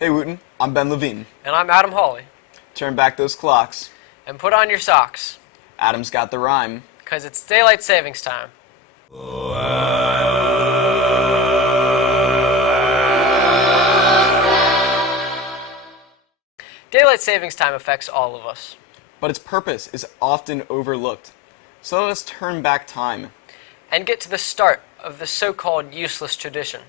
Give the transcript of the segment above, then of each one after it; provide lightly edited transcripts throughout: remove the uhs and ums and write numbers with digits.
Hey Wootton, I'm Ben Levine. And I'm Adam Hawley. Turn back those clocks. And put on your socks, Adam's got the rhyme. because it's daylight savings time. Daylight savings time affects all of us. But its purpose is often overlooked. So let us turn back time. And get to the start of this so-called useless tradition.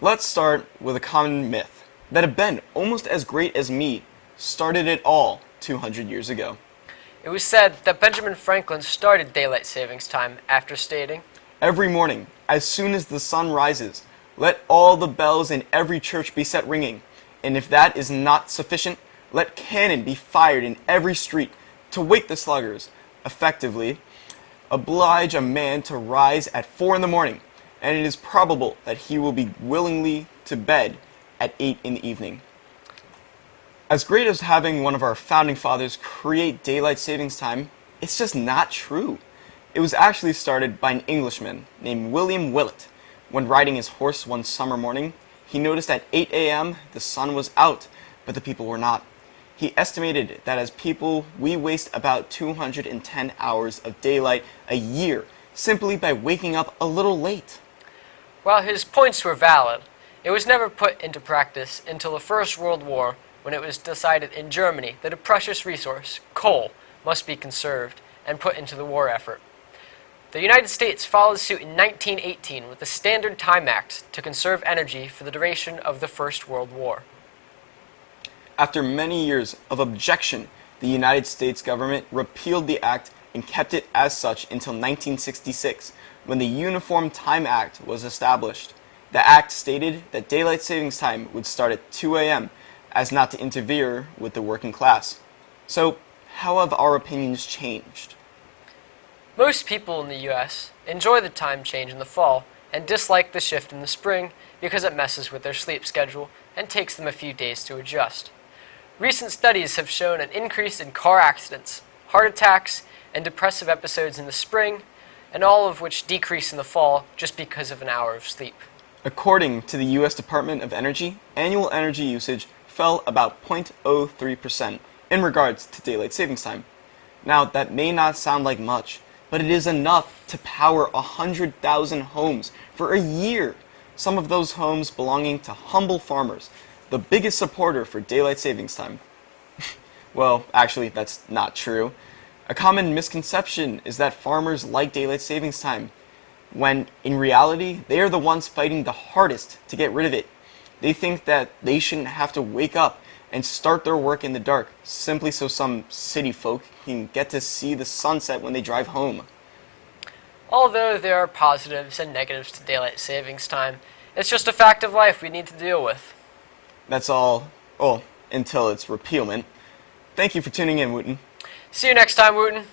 Let's start with a common myth that a Ben almost as great as me started it all 200 years ago. It was said that Benjamin Franklin started daylight savings time after stating, Every morning, as soon as the sun rises, let all the bells in every church be set ringing, and if that is not sufficient, let cannon be fired in every street to wake the sluggers, effectively oblige a man to rise at 4 in the morning, and it is probable that he will be willingly to bed at 8 in the evening. As great as having one of our founding fathers create daylight savings time, it's just not true. It was actually started by an Englishman named William Willett. When riding his horse one summer morning, he noticed at 8 a.m. the sun was out, but the people were not. He estimated that as people, we waste about 210 hours of daylight a year simply by waking up a little late. while his points were valid, it was never put into practice until the First World War, when it was decided in Germany that a precious resource, coal, must be conserved and put into the war effort. The United States followed suit in 1918 with the Standard Time Act to conserve energy for the duration of the First World War. After many years of objection, the United States government repealed the act and kept it as such until 1966, when the Uniform Time Act was established. The act stated that daylight savings time would start at 2 a.m., as not to interfere with the working class. So, how have our opinions changed? Most people in the U.S. enjoy the time change in the fall and dislike the shift in the spring because it messes with their sleep schedule and takes them a few days to adjust. Recent studies have shown an increase in car accidents, heart attacks, and depressive episodes in the spring, and all of which decrease in the fall just because of an hour of sleep. According to the U.S. Department of Energy, annual energy usage fell about 0.03% in regards to daylight savings time. Now, that may not sound like much, but it is enough to power 100,000 homes for a year. Some of those homes belonging to humble farmers, the biggest supporter for daylight savings time. Well, actually, that's not true. A common misconception is that farmers like daylight savings time, when in reality, they are the ones fighting the hardest to get rid of it. They think that they shouldn't have to wake up and start their work in the dark simply so some city folk can get to see the sunset when they drive home. Although there are positives and negatives to daylight savings time, it's just a fact of life we need to deal with. That's all, until its repealment. Thank you for tuning in, Wootton. See you next time, Wootton.